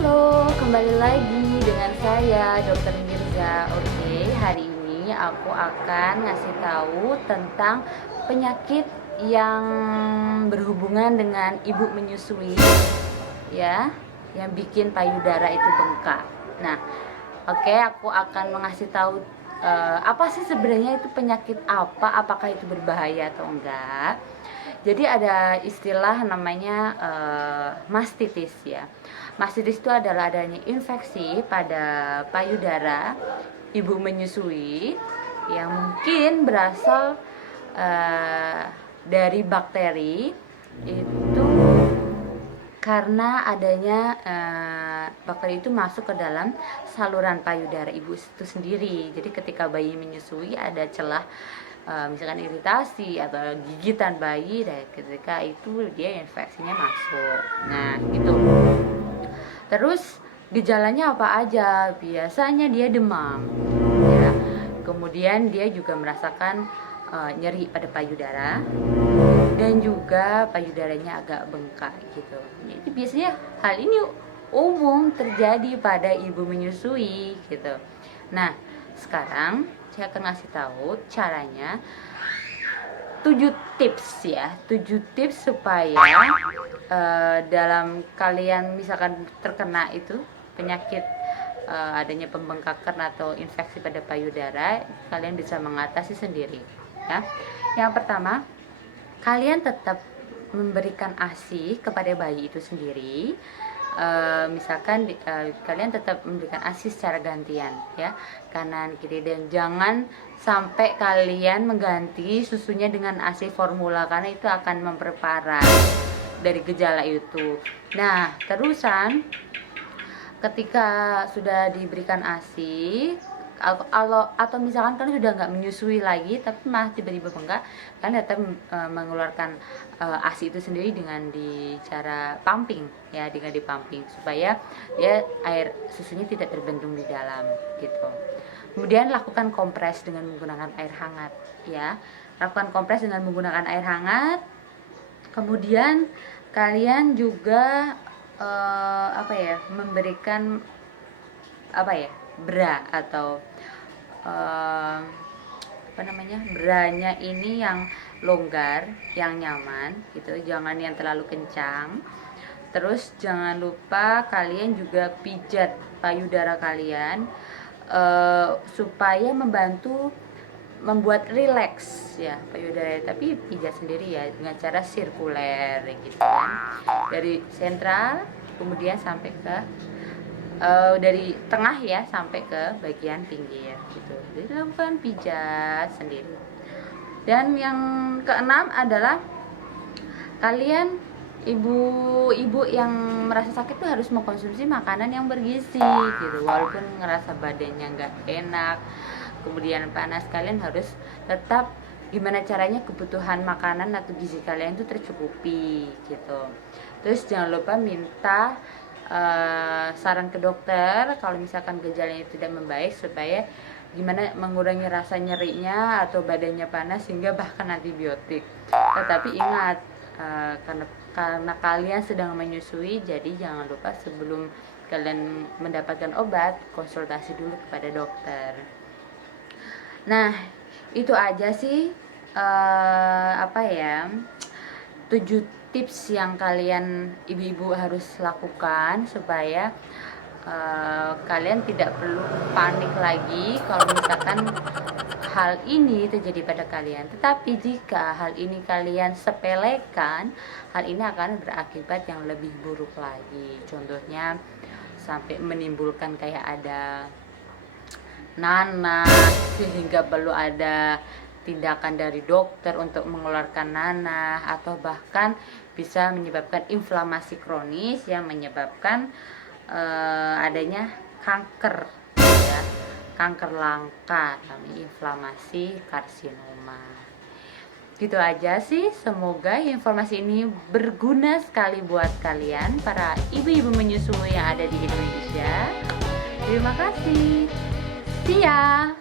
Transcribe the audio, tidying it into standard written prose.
Halo, kembali lagi dengan saya Dr. Mirza. Oke, hari ini aku akan ngasih tahu tentang penyakit yang berhubungan dengan ibu menyusui, ya, yang bikin payudara itu bengkak. Nah, oke, aku akan mengasih tahu apa sih sebenarnya itu penyakit apa, apakah itu berbahaya atau enggak. Jadi ada istilah namanya mastitis ya. Mastitis itu adalah adanya infeksi pada payudara ibu menyusui yang mungkin berasal dari bakteri itu karena adanya bakteri itu masuk ke dalam saluran payudara ibu itu sendiri. Jadi ketika bayi menyusui ada celah misalkan iritasi atau gigitan bayi, dan ketika itu dia infeksinya masuk. Nah, gitu. Terus gejalanya apa aja? Biasanya dia demam, ya. Kemudian dia juga merasakan nyeri pada payudara dan juga payudaranya agak bengkak gitu. Jadi biasanya hal ini umum terjadi pada ibu menyusui gitu. Nah, sekarang saya akan ngasih tahu caranya 7 tips ya, 7 tips supaya dalam kalian misalkan terkena itu penyakit adanya pembengkakan atau infeksi pada payudara, kalian bisa mengatasi sendiri ya. Yang pertama, kalian tetap memberikan ASI kepada bayi itu sendiri. Misalkan kalian tetap memberikan ASI secara gantian ya, kanan kiri, dan jangan sampai kalian mengganti susunya dengan ASI formula karena itu akan memperparah dari gejala itu. Nah, terusan ketika sudah diberikan ASI atau misalkan kalian sudah nggak menyusui lagi tapi malah tiba-tiba bengkak, kalian tetap mengeluarkan ASI itu sendiri dengan cara pumping ya, dengan dipumping supaya dia air susunya tidak terbendung di dalam gitu. Kemudian lakukan kompres dengan menggunakan air hangat ya, lakukan kompres dengan menggunakan air hangat. Kemudian kalian juga memberikan bra atau branya ini yang longgar, yang nyaman gitu, jangan yang terlalu kencang. Terus jangan lupa kalian juga pijat payudara kalian supaya membuat rileks ya payudara, tapi pijat sendiri ya dengan cara sirkuler gitu kan, dari sentral kemudian sampai ke dari tengah ya sampai ke bagian pinggir gitu. Jadi lakukan pijat sendiri. Dan yang keenam adalah kalian ibu-ibu yang merasa sakit tuh harus mengkonsumsi makanan yang bergizi gitu, walaupun ngerasa badannya nggak enak, kemudian panas, kalian harus tetap gimana caranya kebutuhan makanan atau gizi kalian itu tercukupi gitu. Terus jangan lupa minta saran ke dokter kalau misalkan gejalanya tidak membaik, supaya gimana mengurangi rasa nyerinya atau badannya panas sehingga bahkan antibiotik. Tetapi ingat, karena kalian sedang menyusui, jadi jangan lupa sebelum kalian mendapatkan obat, konsultasi dulu kepada dokter. Nah, itu aja sih 7 tips yang kalian ibu-ibu harus lakukan supaya kalian tidak perlu panik lagi kalau misalkan hal ini terjadi pada kalian. Tetapi jika hal ini kalian sepelekan, hal ini akan berakibat yang lebih buruk lagi. Contohnya sampai menimbulkan kayak ada nanah, sehingga perlu ada tindakan dari dokter untuk mengeluarkan nanah, atau bahkan bisa menyebabkan inflamasi kronis yang menyebabkan adanya kanker ya, kanker langka, namanya inflamasi karsinoma. Gitu aja sih, semoga informasi ini berguna sekali buat kalian para ibu-ibu menyusui yang ada di Indonesia. Terima kasih. See ya.